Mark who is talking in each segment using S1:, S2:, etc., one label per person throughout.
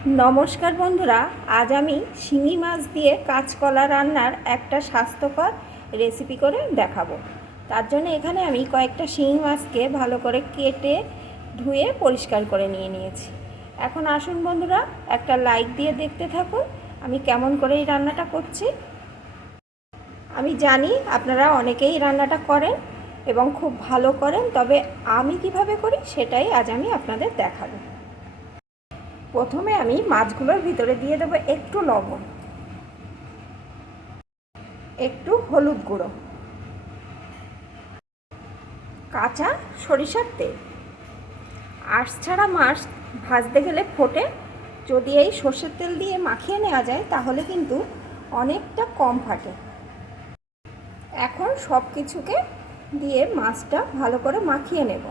S1: নমস্কার বন্ধুরা, আজ আমি শিঙি মাছ দিয়ে কাঁচকলা রান্নার একটা স্বাস্থ্যকর রেসিপি করে দেখাবো। তার জন্য এখানে আমি কয়েকটা শিঙি মাছকে ভালো করে কেটে ধুয়ে পরিষ্কার করে নিয়ে নিয়েছি। এখন আসুন বন্ধুরা, একটা লাইক দিয়ে দেখতে থাকুন, আমি কেমন করে এই রান্নাটা করছি। আমি জানি আপনারা অনেকেই রান্নাটা করেন এবং খুব ভালো করেন, তবে আমি কীভাবে করি সেটাই আজ আমি আপনাদের দেখাবো। প্রথমে আমি মাছগুলোর ভিতরে দিয়ে দেবো একটু লবণ, একটু হলুদ গুঁড়ো, কাঁচা সরিষার তেল। আঁশ ছাড়া মাছ ভাজতে গেলে ফোটে, যদি এই সর্ষের তেল দিয়ে মাখিয়ে নেওয়া যায় তাহলে কিন্তু অনেকটা কম ফাটে। এখন সব কিছুকে দিয়ে মাছটা ভালো করে মাখিয়ে নেব।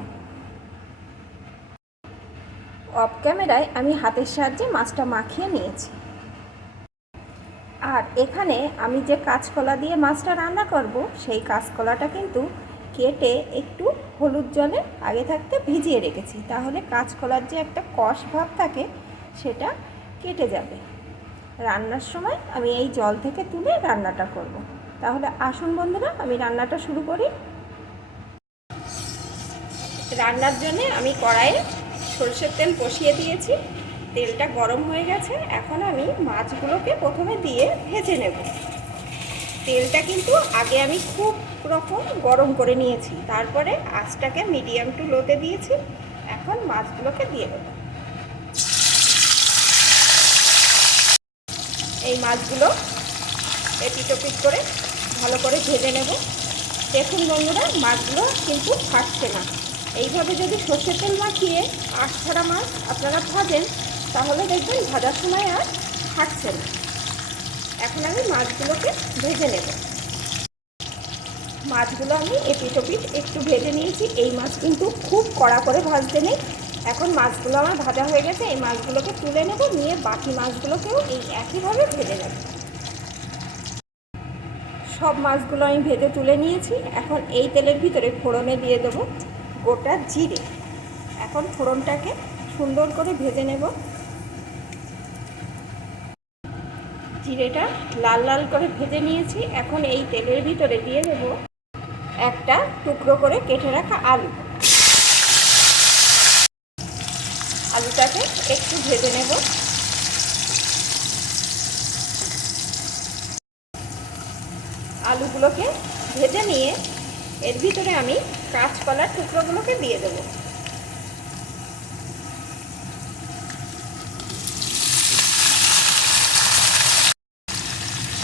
S1: অফ ক্যামেরায় আমি হাতের সাহায্যে মাছটা মাখিয়ে নিয়েছি। আর এখানে আমি যে কাঁচকলা দিয়ে মাছটা রান্না করব, সেই কাঁচকলাটা কিন্তু কেটে একটু হলুদ জলে আগে থাকতে ভিজিয়ে রেখেছি। তাহলে কাঁচকলার যে একটা কষ ভাব থাকে, সেটা কেটে যাবে। রান্নার সময় আমি এই জল থেকে তুলে রান্নাটা করব। তাহলে আসুন বন্ধুরা, আমি রান্নাটা শুরু করি। রান্নার জন্য আমি কড়াইয়ে সরষের তেল বসিয়ে দিয়েছি। তেলটা গরম হয়ে গেছে। এখন আমি মাছগুলোকে প্রথমে দিয়ে ভেজে নেব। তেলটা কিন্তু আগে আমি খুব রকম গরম করে নিয়েছি। তারপরে আঁচটাকে মিডিয়াম টু লোতে দিয়েছি। এখন মাছগুলোকে দিয়ে দেব। এই মাছগুলো এপিটোপিট করে ভালো করে ভেজে নেব। দেখুন বন্ধুরা, মাছগুলো কিন্তু ফাটছে না। এইভাবে যদি সর্ষের তেল মাখিয়ে আঁশ ছাড়া মাছ আপনারা ভাজেন, তাহলে দেখবেন ভাজার সময় আর ফাটছে না। এখন আমি মাছগুলোকে ভেজে নেব। মাছগুলো আমি এপিটোপিট একটু ভেজে নিয়েছি। এই মাছ কিন্তু খুব কড়া করে ভাজতে নেই। এখন মাছগুলো আমার ভাজা হয়ে গেছে, এই মাছগুলোকে তুলে নেব, নিয়ে বাকি মাছগুলোকেও এই একইভাবে ভেজে নেব। সব মাছগুলো আমি ভেজে তুলে নিয়েছি। এখন এই তেলের ভিতরে ফোড়নে দিয়ে দেবো। গোটা জিরে। এখন ফোড়নটাকে সুন্দর করে ভেজে নেব। জিরেটা লাল লাল করে ভেজে নিয়েছি। এখন এই তেলের ভিতরে দিয়ে দেব একটা টুকরো করে কেটে রাখা আলু। আলুটাকে একটু ভেজে নেব। আলুগুলোকে ভেজে নিয়ে এর ভিতরে আমি কাঁচকলার টুকরোগুলোকে দিয়ে দেব।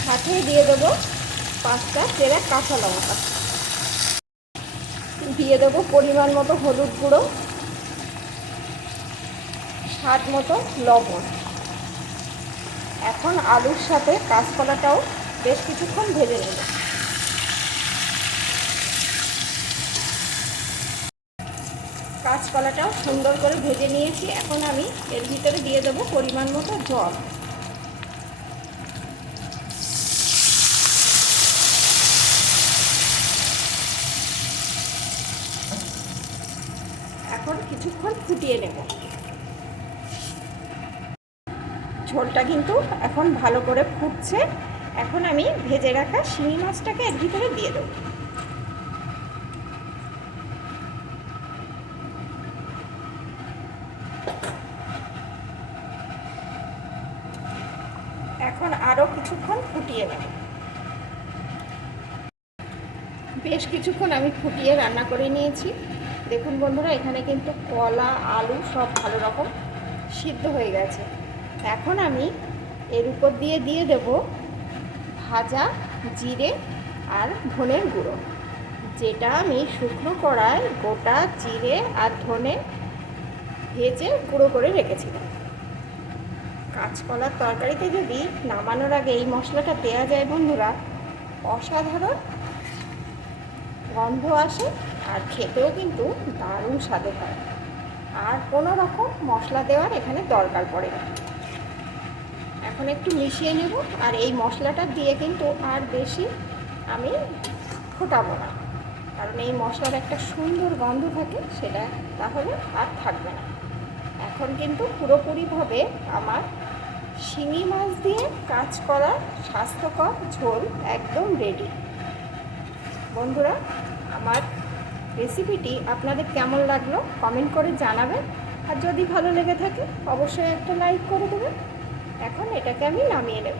S1: সাথে দিয়ে দেব পাঁচটা চেরা কাঁচা লঙ্কা। দিয়ে দেবো পরিমাণ মতো হলুদ গুঁড়ো, স্বাদ মতো লবণ। এখন আলুর সাথে কাঁচকলাটাও বেশ কিছুক্ষণ ভেজে নেব। কাঁচকলাটাও সুন্দর করে ভেজে নিয়েছি। এখন আমি এর ভিতরে দিয়ে দেবো পরিমাণ মতো জল। এখন কিছুক্ষণ ফুটিয়ে নেব। ঝোলটা কিন্তু এখন ভালো করে ফুটছে। এখন আমি ভেজে রাখা শিঙি মাছটাকে এর ভিতরে দিয়ে দেবো। এখন আরও কিছুক্ষণ ফুটিয়ে নেব। বেশ কিছুক্ষণ আমি ফুটিয়ে রান্না করে নিয়েছি। দেখুন বন্ধুরা, এখানে কিন্তু কলা, আলু সব ভালো রকম সিদ্ধ হয়ে গেছে। এখন আমি এর উপর দিয়ে দিয়ে দেব ভাজা, জিরে আর ধনের গুঁড়ো। যেটা আমি শুকনো কড়ায় গোটা জিরে আর ধনে ভেজে গুঁড়ো করে রেখেছিলাম। কাঁচকলার তরকারিতে যদি নামানোর আগে এই মশলাটা দেওয়া যায়, বন্ধুরা, অসাধারণ গন্ধ আসে আর খেতেও কিন্তু দারুণ স্বাদে হয়। আর কোনো রকম মশলা দেওয়ার এখানে দরকার পড়ে না। এখন একটু মিশিয়ে নেব আর এই মশলাটা দিয়ে কিন্তু আর বেশি আমি ফোটাবো না। কারণ এই মশলার একটা সুন্দর গন্ধ থাকে, সেটা তাহলে আর থাকবে না। এখন কিন্তু পুরোপুরিভাবে আমার শিঙি মাছ দিয়ে কাজ করা স্বাস্থ্যকর ঝোল একদম রেডি বন্ধুরা, আমার রেসিপিটি আপনাদের কেমন লাগল কমেন্ট করে জানাবেন। আর যদি ভালো লেগে থাকে, অবশ্যই একটা লাইক করে দেবেন। এখন এটাকে আমি নামিয়ে নেব।